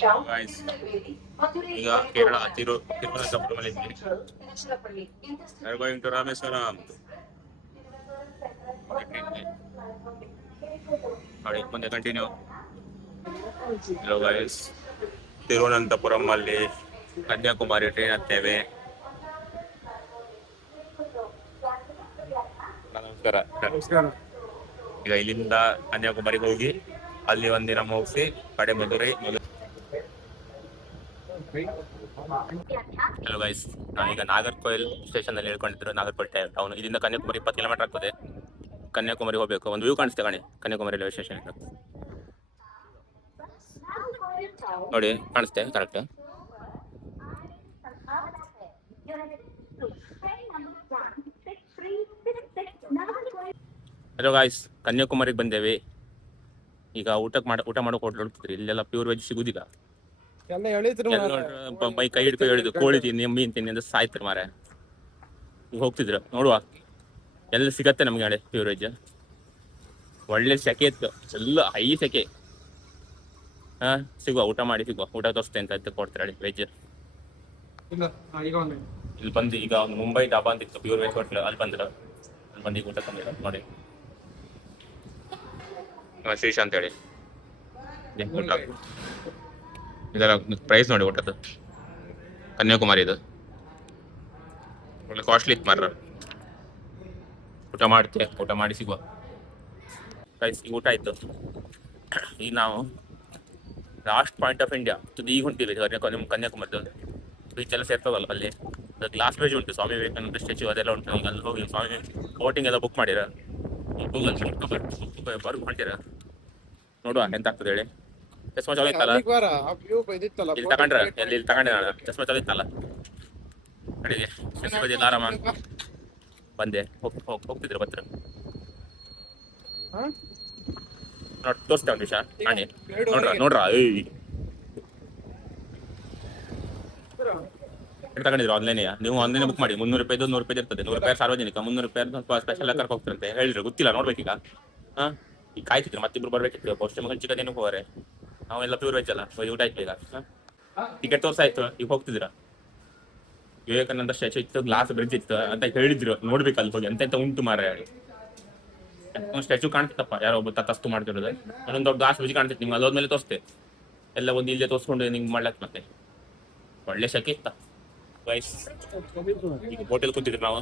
Guys, ಈಗ ಕೇರಳ ತಿರುವನಂತಪುರಂ ಇದ್ವಿ. We are going to Rameswaram. ನೋಡಿ ಮುಂದೆ ಕಂಟಿನ್ಯೂ. ಹಲೋ ಗೈಸ್, ತಿರುವನಂತಪುರಂ ಅಲ್ಲಿ ಕನ್ಯಾಕುಮಾರಿ ಟ್ರೈನ್ ಹತ್ತೇವೆ. ನಮಸ್ಕಾರ. ಈಗ ಇಲ್ಲಿಂದ ಕನ್ಯಾಕುಮಾರಿಗೆ ಹೋಗಿ ಅಲ್ಲಿ ಒಂದಿನ ಮುಗಿಸಿ ಕಡೆ ಮಧುರೈ. ಹಲೋ ಗೈಸ್, ನಾನೀಗ ನಾಗರ್ಕೋಯಿಲ್ ಸ್ಟೇಷನ್ ಅಲ್ಲಿ ಹೇಳ್ಕೊಂಡಿದ್ರು. ನಾಗರ್ಕೋಯಿಲ್ ಟೌನ್ ಇಲ್ಲಿಂದ ಕನ್ಯಾಕುಮಾರಿ 20 ಕಿಲೋಮೀಟರ್ ಆಗ್ತದೆ. ಕನ್ಯಾಕುಮಾರಿ ಹೋಗ್ಬೇಕು. ಒಂದು ವ್ಯೂ ಕಾಣಿಸ್ತೆ ಕಣೆ ಕನ್ಯಾಕುಮಾರಿ ರೈಲ್ವೆ ಸ್ಟೇಷನ್ ನೋಡಿ, ಕಾಣಿಸ್ತೆ ಕರೆಕ್ಟ್. ಹಲೋ ಗಾಯ್ಸ್, ಕನ್ಯಾಕುಮಾರಿಗೆ ಬಂದೇವೆ. ಈಗ ಊಟ ಮಾಡೋಕೆ ಹೊರಡ್ತಿದ್ರಿ. ಇಲ್ಲೆಲ್ಲ ಪ್ಯೂರ್ ವೆಜ್ ಸಿಗುದಿಲ್ಲ. ಮೈ ಕೈ ಹಿಡ್ಕೊ ಹೇಳಿದ್ದು ಕೋಳಿ ತಿನ್ನಿ ಮೀನ್ ತಿನ್ನಿ ಅಂತ ಸಾಯ್ತಾರೆ ಮಾರೆ. ಈಗ ಹೋಗ್ತಿದ್ರು ನೋಡುವ ಎಲ್ಲ ಸಿಗತ್ತೆ ನಮ್ಗೆ. ನಾಳೆ ಪ್ಯೂರ್ ವೆಜ್ ಒಳ್ಳೆ ಸೆಕೆ ಇತ್ತು, ಎಲ್ಲ ಹೈ ಸೆಕೆ. ಸಿಗುವ ಊಟ ಮಾಡಿ ಸಿಗುವ. ಊಟ ತೋರಿಸ್ತೆ ಅಂತ ಕೊಡ್ತಾರೆ ವೆಜ್. ಇಲ್ಲಿ ಬಂದು ಈಗ ಒಂದು ಮುಂಬೈ ಡಾಬಾ ಅಂತ ಇತ್ತು ಪ್ಯೂರ್ ವೆಜ್ ಹೋಟ್ಲ್, ಅಲ್ಲಿ ಬಂದಿರ. ಅಲ್ಲಿ ಬಂದು ಈಗ ಊಟ ತಂದಿರ ನೋಡಿ. ಶ್ರೀಶ್ ಅಂತ ಹೇಳಿ ಇದರ ಪ್ರೈಸ್ ನೋಡಿ ಊಟದ್ದು. ಕನ್ಯಾಕುಮಾರಿ ಇದು ಒಳ್ಳೆ ಕಾಸ್ಟ್ಲಿ ಇತ್ತು ಮಾರ್ರ. ಊಟ ಮಾಡ್ತೆ, ಊಟ ಮಾಡಿ ಸಿಗುವ ಪ್ರೈಸ್. ಈಗ ಊಟ ಆಯ್ತು. ಈಗ ನಾವು ಲಾಸ್ಟ್ ಪಾಯಿಂಟ್ ಆಫ್ ಇಂಡಿಯಾ ಈಗ ಹೊಂಟಿವಿ. ಕನ್ಯಾಕುಮಾರಿದು ಬೀಚ್ ಎಲ್ಲ ಸೇರ್ತದಲ್ಲ, ಅಲ್ಲಿ ಗ್ಲಾಸ್ ಬ್ರಿಡ್ಜ್ ಉಂಟು, ಸ್ವಾಮಿ ವಿವೇಕಾನಂದ ಸ್ಟ್ಯಾಚ್ಯೂ ಅದೆಲ್ಲ ಉಂಟು. ಈಗ ಅಲ್ಲಿ ಹೋಗಿ ಸ್ವಾಮಿ ಬೋಟಿಂಗ್ ಎಲ್ಲ ಬುಕ್ ಮಾಡಿರ. ಬರ್ಗ್ ಹೊಂಟಿರ ನೋಡುವ ಎಂತ ಆಗ್ತದೆ ಹೇಳಿ. ಚಸ್ಮಾ ಚಲೋ ಇತ್ತಲ್ಲ, ಇಲ್ಲಿ ತಗೊಂಡ್ರೆ ಇಲ್ಲಿ ತಗೊಂಡೆ ನಾನು. ಚಸ್ಮಾ ಚಲೋ ಇತ್ತಲ್ಲ ಅಡಿಗೆ ಬದಿ ಆರಾಮ ಬಂದೆ. ಹೋಗ್ತಿದ್ರು ಬತ್ರ ನೋಡಿ ತೋರಿಸ್ತೇವೆ ಒಂದು ನಿಮಿಷ. ಮಾಡಿ ನೋಡ್ರ ತಗೊಂಡಿದ್ರು ಆನ್ಲೈನ್. ನೀವು ಆನ್ಲೈನ್ ಬುಕ್ ಮಾಡಿ. 300 ರೂಪಾಯಿದು 100 ರೂಪಾಯಿ ಇರ್ತದೆ. 100 ರೂಪಾಯಿ ಸಾರ್ವಜನಿಕ, 300 ರೂಪಾಯಿ ಸ್ವಲ್ಪ ಸ್ಪೆಷಲ್ ಕರ್ಕೊಂಡು ಹೋಗ್ತಾರಂತೆ ಹೇಳಿದ್ರು. ಗೊತ್ತಿಲ್ಲ, ನೋಡ್ಬೇಕೀಗ. ಈಗ ಕಾಯ್ತಿದ್ರು ಮತ್ತಿಬ್ರು ಬರ್ಬೇಕಿತ್ತು. ಪೌಷ್ಟಿಕ ಚಿಕನ್ ಏನು ಹೋಗೋರೆ. ನಾವೆಲ್ಲ ಪ್ಯೂರ್ ವೆಜ್ ಅಲ್ಲ, ಊಟ ಆಯ್ತು. ಈಗ ಟಿಕೆಟ್ ತೋರ್ಸಾಯ್ತು. ಈಗ ಹೋಗ್ತಿದ್ರ ವಿವೇಕಾನಂದ ಸ್ಟ್ಯಾಚ್ಯೂ ಇತ್ತು, ಗ್ಲಾಸ್ ಬ್ರಿಡ್ಜ್ ಇತ್ತು ಅಂತ ಹೇಳಿದ್ರು. ನೋಡ್ಬೇಕು ಅಲ್ಲಿ ಹೋಗಿ ಎಂತ ಉಂಟು ಮಾರ ಹೇಳಿ. ಸ್ಟ್ಯಾಚ್ಯೂ ಕಾಣ್ತಿತ್ತಪ್ಪ, ಯಾರೋ ಒಬ್ಬ ತಸ್ತು ಮಾಡ್ತಿರೋದು. ಒಂದೊಂದು ದೊಡ್ಡ ಗ್ಲಾಸ್ ಬ್ರಿಡ್ಜ್ ಕಾಣ್ತಿತ್ತು. ನಿಮ್ಗೆ ಅಲ್ಲೋದ್ಮೇಲೆ ತೋರಿಸ್ತೆ ಎಲ್ಲ. ಒಂದು ಇಲ್ಲೇ ತೋರಿಸ್ಕೊಂಡು ನಿಮ್ಗೆ ಮಾಡ್ಲಕ್ ಮತ್ತೆ ಒಳ್ಳೆ ಶೆಕೆ ಇತ್ತ ಗೈಸ್. ಈಗ ಹೋಟೆಲ್ ಕೂತಿದ್ರು ನಾವು.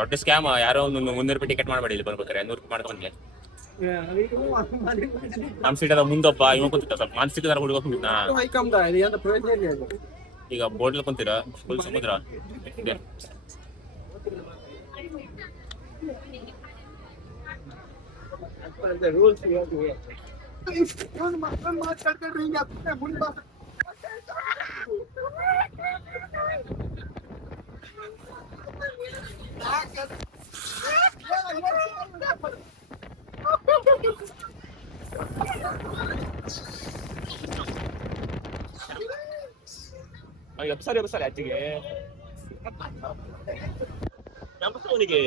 ದೊಡ್ಡ ಸ್ಕ್ಯಾಮ್. ಯಾರೋ ಒಂದು 300 ರೂಪಾಯಿ ಟಿಕೆಟ್ ಮಾಡ್ಬೇಡಿ, ಇಲ್ಲಿ ಬರ್ಬೇಕಾರೆ 100 ರೂಪಾಯಿ ಮಾಡ್ಕೊಂಡೆ. ನಮ್ ಸೀಟದ ಮುಂದೊಬ್ಬ ಇವ ಕುಂತಿದ್ದ, ಸ್ವಲ್ಪ ಮಾನಸಿಕ ಹುಡುಗ ಕುಂತಿದ್ದ. ಈಗ ಬೋಟ್ಲ್ ಕುಂತೀರ, ಫುಲ್ ಸಮುದ್ರ. ಎಬ್ಸರಿ ಅಚ್ಚಿಗೆ ಅವನಿಗೆ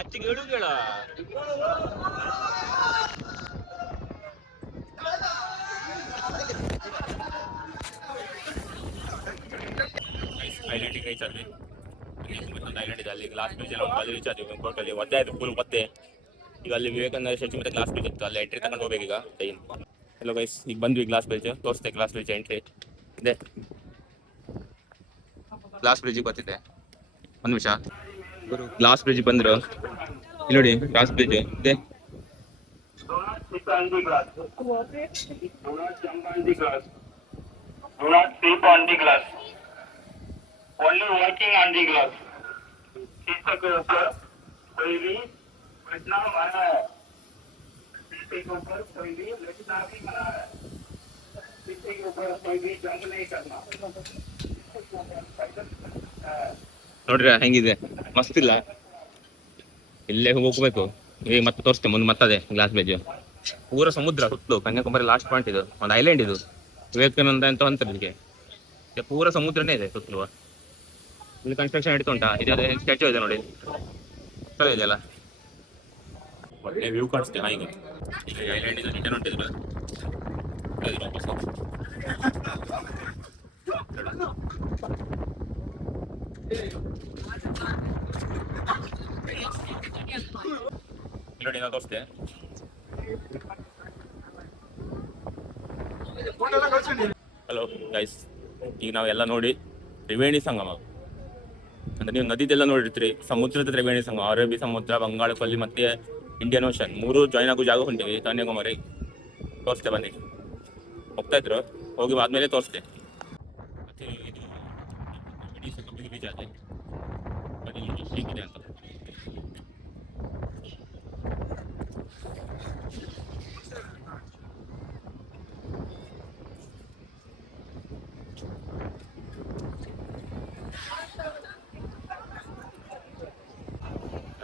ಅಚ್ಚಿಗೆ ಹೇಳುಗಳ. ಐಲ್ಯಾಂಡಿಗೆ ರೀಚ್ ಆದ್ವಿ. ಐಲ್ಯಾಂಡ್ ಇದೆ ಅಲ್ಲಿ, ಗ್ಲಾಸ್ ಬ್ರಿಡ್ಜ್ ಎಲ್ಲ ಅಲ್ಲಿ ರೀಚ್ ಆದ್ವಿ. ಕೋರ್ಟಲ್ಲಿ ಒದ್ದೆ ಆಯ್ತು ಫುಲ್ ಮತ್ತೆ. ಈಗ ಅಲ್ಲಿ ವಿವೇಕಾನಂದ ಸ್ಟ್ಯಾಚ್ಯೂ ಮತ್ತೆ ಗ್ಲಾಸ್ ಬ್ರಿಡ್ಜ್ ಇತ್ತು, ಅಲ್ಲಿ ಎಂಟ್ರಿ ತಗೊಂಡು ಹೋಗ್ಬೇಕು ಈಗ. ಹಲೋ ಗೈಸ್, ಈಗ ಬಂದ್ವಿ ಗ್ಲಾಸ್ ಬ್ರಿಡ್ಜ್. ತೋರಿಸ್ತೆ ಗ್ಲಾಸ್ ಬ್ರಿಡ್ಜ್ ಎಂಟ್ರಿ ಇದೆ. ಗ್ಲಾಸ್ ಬ್ರಿಡ್ಜ್ ಬರ್ತಿದೆ. ಒಂದು ನಿಮಿಷ. ಗ್ಲಾಸ್ ಬ್ರಿಡ್ಜ್ ಬಂದ್ರು ಇಲ್ಲಿ ನೋಡಿ. ಗ್ಲಾಸ್ ಬ್ರಿಡ್ಜ್ ಇದೆ. Only working on the glass. शीशे के ऊपर कोई भी घटना मना है. शीशे के ऊपर कोई भी घटना भी मना है. शीशे के ऊपर कोई भी जंग नहीं करना. ನೋಡ್ರಿ ಹೆಂಗಿದೆ, ಮಸ್ತ್ ಇಲ್ಲ? ಇಲ್ಲೇ ಹೋಗ್ಬೇಕು. ಈಗ ಮತ್ತೆ ತೋರಿಸ್ತೇವೆ ಮುಂದೆ. ಮತ್ತದೆ ಗ್ಲಾಸ್ ಬ್ರಿಡ್ಜ್ ಪೂರ ಸಮುದ್ರ ಸುತ್ತಲೂ. ಕನ್ಯಾಕುಮಾರಿ ಲಾಸ್ಟ್ ಪಾಯಿಂಟ್ ಇದು. ಒಂದು ಐಲ್ಯಾಂಡ್ ಇದು, ವಿವೇಕಾನಂದ ಅಂತ ಅಂತಾರೆ ಇದಕ್ಕೆ. ಪೂರ ಸಮುದ್ರನೇ ಇದೆ ಸುತ್ತಲೂ. ಇಲ್ಲಿ ಕನ್ಸ್ಟ್ರಕ್ಷನ್ ನಡೀತಾ ಉಂಟಾ? ಇದೆ ಸ್ಟ್ಯಾಚ್ಯೂ ಇದೆ ನೋಡಿ, ಚಲೋ ಇದೆಯಲ್ಲ. ಒಳ್ಳೆ ವ್ಯೂ ಕಾಣಿಸ್ತೇನೆ. ಈಗ ಐಲ್ಯಾಂಡ್ ಇದು ರಿಟರ್ನ್ ಹೊಂಟಿದ್ರು. ಹೋಗ್ತಾ ಇದ್ರು ವಾಪಸ್. ಇಲ್ಲಿ ನೋಡಿ ನಾವು ತೋರಿಸ್ತೆ. ಹಲೋ ಗೈಸ್, ಈಗ ನಾವೆಲ್ಲ ನೋಡಿ ತ್ರಿವೇಣಿ ಸಂಗಮ ಅಂದ್ರೆ ನೀವು ನದಿದೆಲ್ಲ ನೋಡಿರ್ತೀರಿ, ಸಮುದ್ರದ ತ್ರಿವೇಣಿ ಸಂಗಮ, ಅರಬ್ಬಿ ಸಮುದ್ರ, ಬಂಗಾಳ ಕೊಲ್ಲಿ ಮತ್ತೆ ಇಂಡಿಯನ್ ಓಷನ್ ಮೂರು ಜಾಯ್ನ್ ಆಗೋ ಜಾಗ ಹೊಂಟಿವಿ. ಕನ್ಯಾಕುಮಾರಿ ತೋರಿಸ್ತೆ, ಬನ್ನಿ. ಹೋಗ್ತಾ ಇದ್ರು, ಹೋಗಿ ಆದ್ಮೇಲೆ ತೋರಿಸ್ತೆ. ಮತ್ತೆ ಇದು ಇಡೀ ಸಂಗಮ ಬೀಚ್ ಆದ್ರೆ ಬನ್ನಿ ನೋಡಿ ಹೇಗಿದೆ ಅಂತ.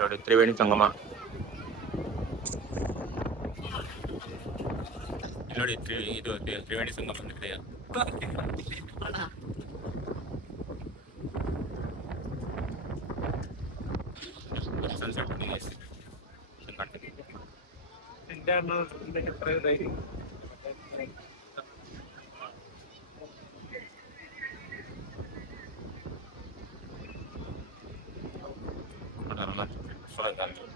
ನೋಡಿ ತ್ರಿವೇಣಿ ಸಂಗಮ ನೋಡಿ, ಇದು ತ್ರಿವೇಣಿ ಸಂಗಮ ಬಂದಿದೆ. ಸನ್ಸೆಟ್ ಕಾಣ್ತದೆ. ನೋಡೋಣ.